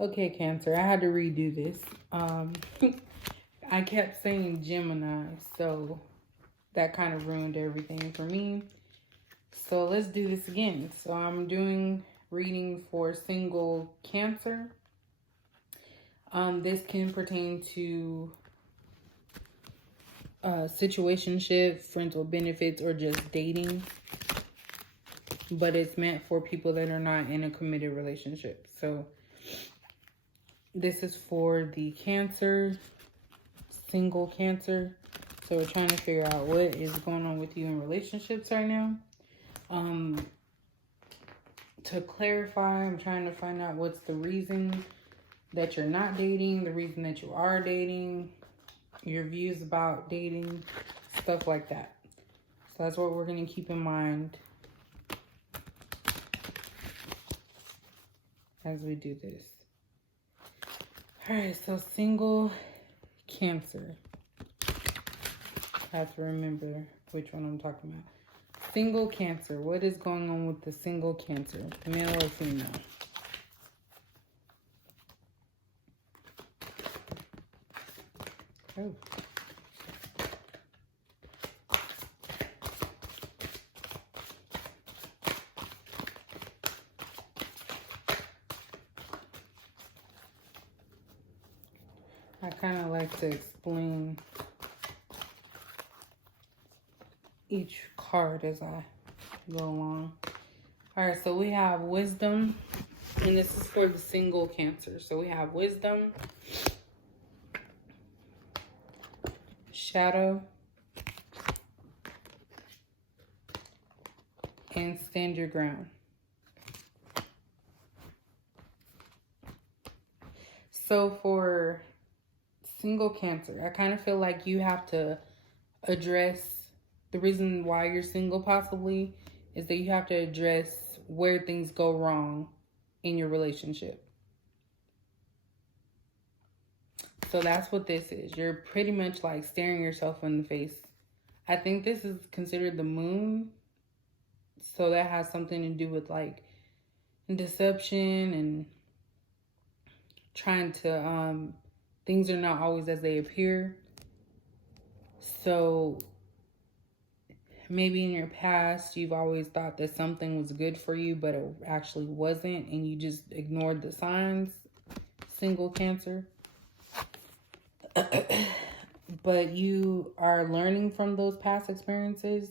Okay, Cancer, I had to redo this. I kept saying Gemini, so that kind of ruined everything for me. So let's do this again. So I'm doing reading for single Cancer. This can pertain to situationship, friends with benefits, or just dating. But it's meant for people that are not in a committed relationship. So this is for the Cancer, single Cancer. So we're trying to figure out what is going on with you in relationships right now. To clarify, I'm trying to find out what's the reason that you're not dating, the reason that you are dating, your views about dating, stuff like that. So that's what we're going to keep in mind as we do this. All right, so single Cancer. I have to remember which one I'm talking about. Single Cancer. What is going on with the single Cancer? Male or female? Oh. I kind of like to explain each card as I go along. All right, so we have Wisdom, and this is for the single Cancer. So we have Wisdom, Shadow, and Stand Your Ground. So for single Cancer, I kind of feel like you have to address the reason why you're single possibly is that you have to address where things go wrong in your relationship. So that's what this is. You're pretty much like staring yourself in the face. I think this is considered the moon. So that has something to do with like deception and trying to, things are not always as they appear. So maybe in your past, you've always thought that something was good for you, but it actually wasn't, and you just ignored the signs, single Cancer. But you are learning from those past experiences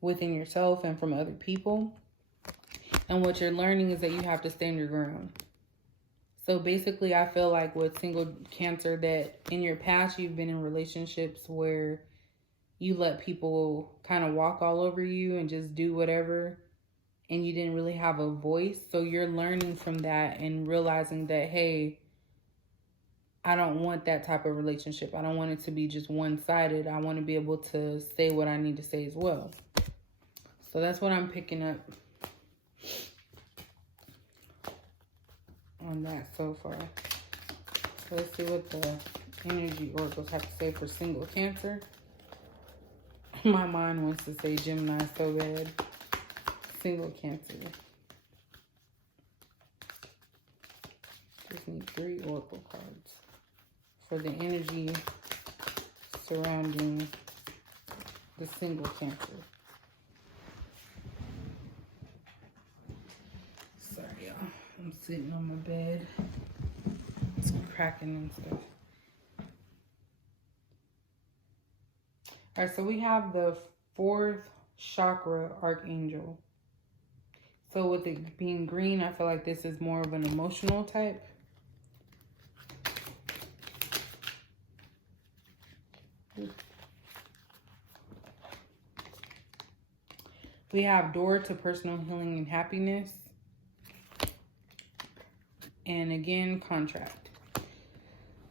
within yourself and from other people. And what you're learning is that you have to stand your ground. So basically, I feel like with single Cancer that in your past, you've been in relationships where you let people kind of walk all over you and just do whatever, and you didn't really have a voice. So you're learning from that and realizing that, hey, I don't want that type of relationship. I don't want it to be just one-sided. I want to be able to say what I need to say as well. So that's what I'm picking up on that so far. So let's see what the energy oracles have to say for single Cancer. My mind wants to say Gemini so bad. Single Cancer. Just need 3 oracle cards for the energy surrounding the single Cancer. Sorry, y'all. I'm sitting on my bed. It's cracking and stuff. All right, so we have the 4th chakra archangel. So with it being green, I feel like this is more of an emotional type. We have door to personal healing and happiness. And again, contract.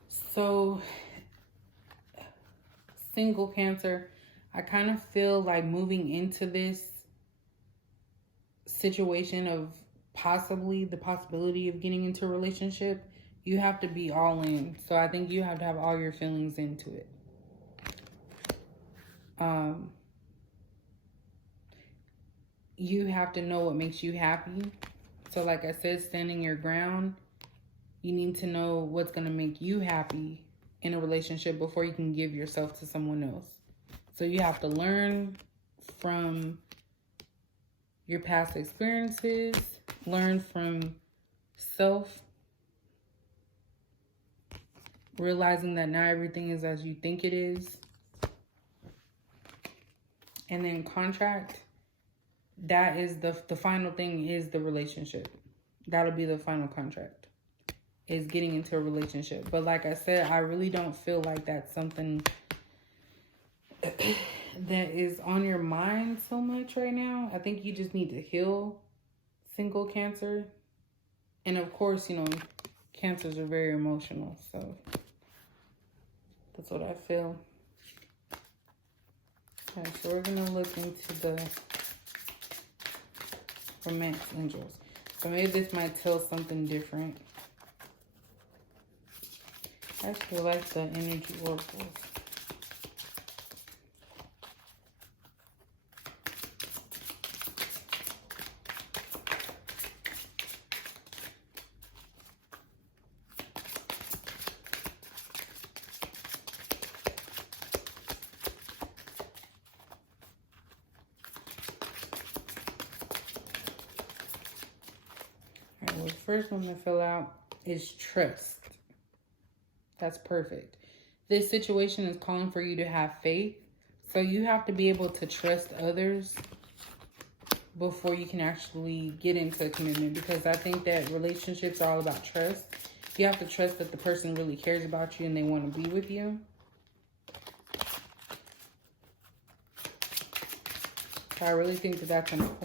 So single Cancer, I kind of feel like moving into this situation of possibly the possibility of getting into a relationship, you have to be all in. So I think you have to have all your feelings into it. You have to know what makes you happy. So like I said, standing your ground You need to know what's going to make you happy in a relationship before you can give yourself to someone else. So you have to learn from your past experiences, learn from self, realizing that not everything is as you think it is. And then contract, that is the final thing, is the relationship. That'll be the final contract, is getting into a relationship. But like I said, I really don't feel like that's something that is on your mind so much right now. I think you just need to heal single Cancer. And of course, you know, Cancers are very emotional, so that's what I feel. Okay, so we're going to look into the Romance Angels. So maybe this might tell something different. I actually like the Energy Oracles. Alright, well, the first one to fill out is trust. That's perfect. This situation is calling for you to have faith. So you have to be able to trust others before you can actually get into a commitment. Because I think that relationships are all about trust. You have to trust that the person really cares about you and they want to be with you. So I really think that that's important.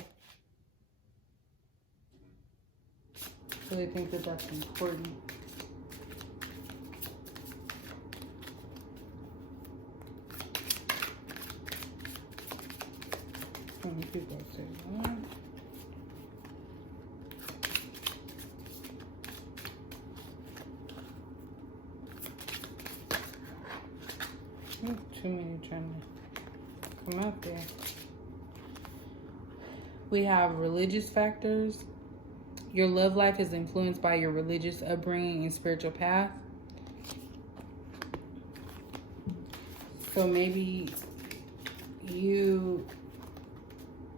People say what? Too many trying to come out there. We have religious factors. Your love life is influenced by your religious upbringing and spiritual path. So maybe you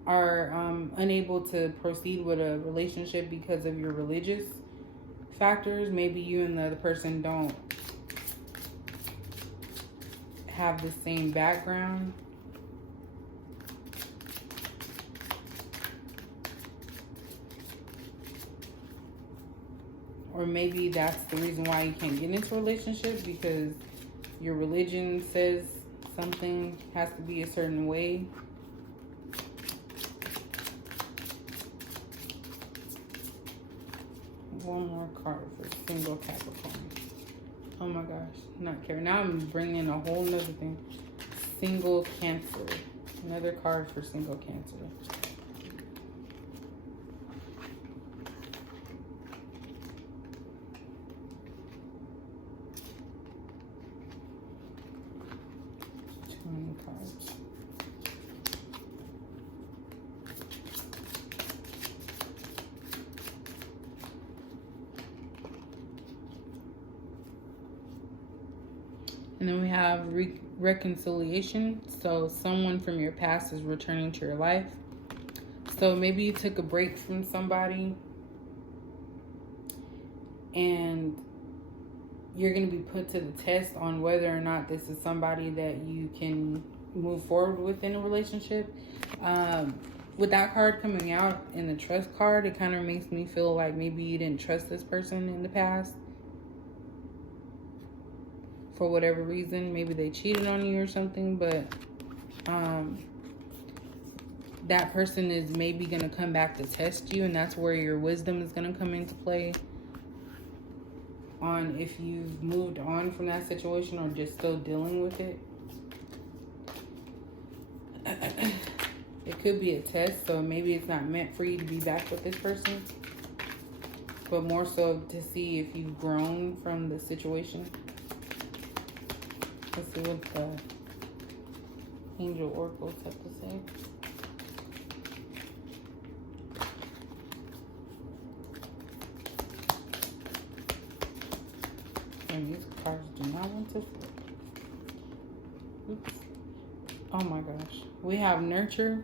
are unable to proceed with a relationship because of your religious factors. Maybe you and the other person don't have the same background. Or maybe that's the reason why you can't get into a relationship, because your religion says something has to be a certain way. One more card for single Capricorn. Oh my gosh, not care. Now I'm bringing a whole nother thing. Single Cancer. Another card for single Cancer. Too many cards. And then we have reconciliation. So someone from your past is returning to your life. So maybe you took a break from somebody and you're going to be put to the test on whether or not this is somebody that you can move forward with in a relationship. With that card coming out in the trust card, it kind of makes me feel like maybe you didn't trust this person in the past. For whatever reason, maybe they cheated on you or something, but that person is maybe going to come back to test you, and that's where your wisdom is going to come into play on if you've moved on from that situation or just still dealing with it. It could be a test, so maybe it's not meant for you to be back with this person, but more so to see if you've grown from the situation. Let's see what the Angel Oracles have to say. And these cards do not want to flip. Oops. Oh my gosh. We have nurture.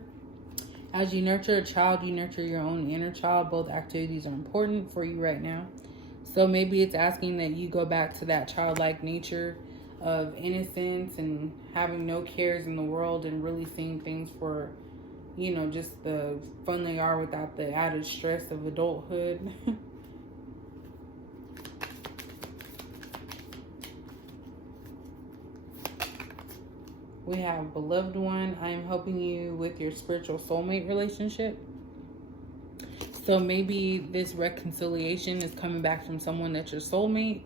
As you nurture a child, you nurture your own inner child. Both activities are important for you right now. So maybe it's asking that you go back to that childlike nature of innocence and having no cares in the world and really seeing things for, you know, just the fun they are without the added stress of adulthood. We have beloved one. I am helping you with your spiritual soulmate relationship. So maybe this reconciliation is coming back from someone that's your soulmate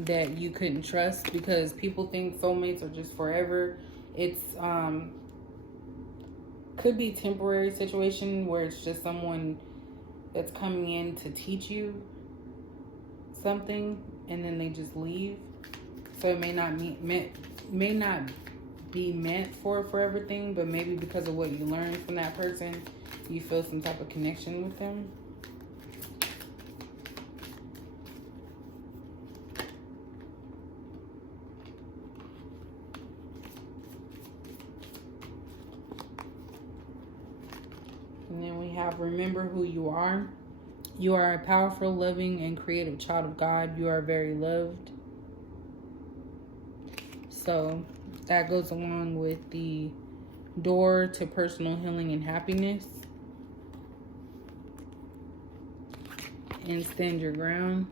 that you couldn't trust, because people think soulmates are just forever. It's could be temporary situation where it's just someone that's coming in to teach you something and then they just leave. So it may not be meant for a forever thing, but maybe because of what you learned from that person, you feel some type of connection with them. And then we have remember who you are. You are a powerful, loving, and creative child of God. You are very loved. So that goes along with the door to personal healing and happiness. And stand your ground.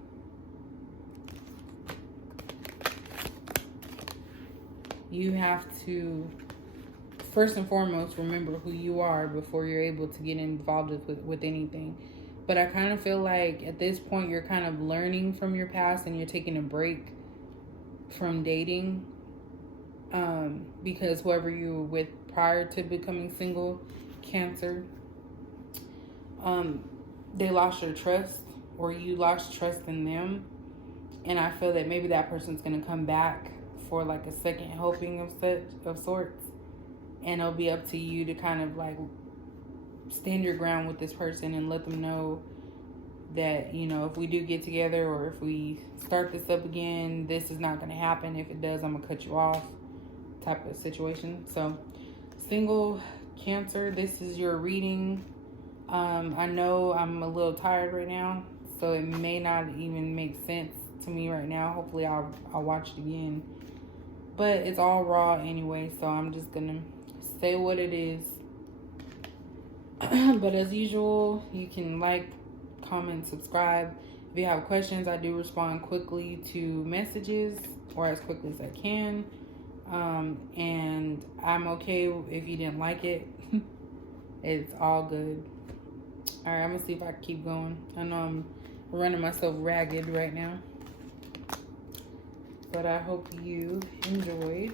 You have to, first and foremost, remember who you are before you're able to get involved with anything. But I kind of feel like at this point you're kind of learning from your past and you're taking a break from dating. Because whoever you were with prior to becoming single, Cancer, they lost your trust, or you lost trust in them. And I feel that maybe that person's going to come back for like a second helping of sorts. And it'll be up to you to kind of like stand your ground with this person and let them know that, you know, if we do get together or if we start this up again, this is not going to happen. If it does, I'm going to cut you off, type of situation. So single Cancer, this is your reading. I know I'm a little tired right now, so it may not even make sense to me right now. Hopefully I'll watch it again, but it's all raw anyway, so I'm just gonna say what it is. But as usual, you can like, comment, subscribe. If you have questions, I do respond quickly to messages, or as quickly as I can. And I'm okay if you didn't like it. It's all good. All right, I'm gonna see if I can keep going. I know I'm running myself ragged right now, but I hope you enjoyed.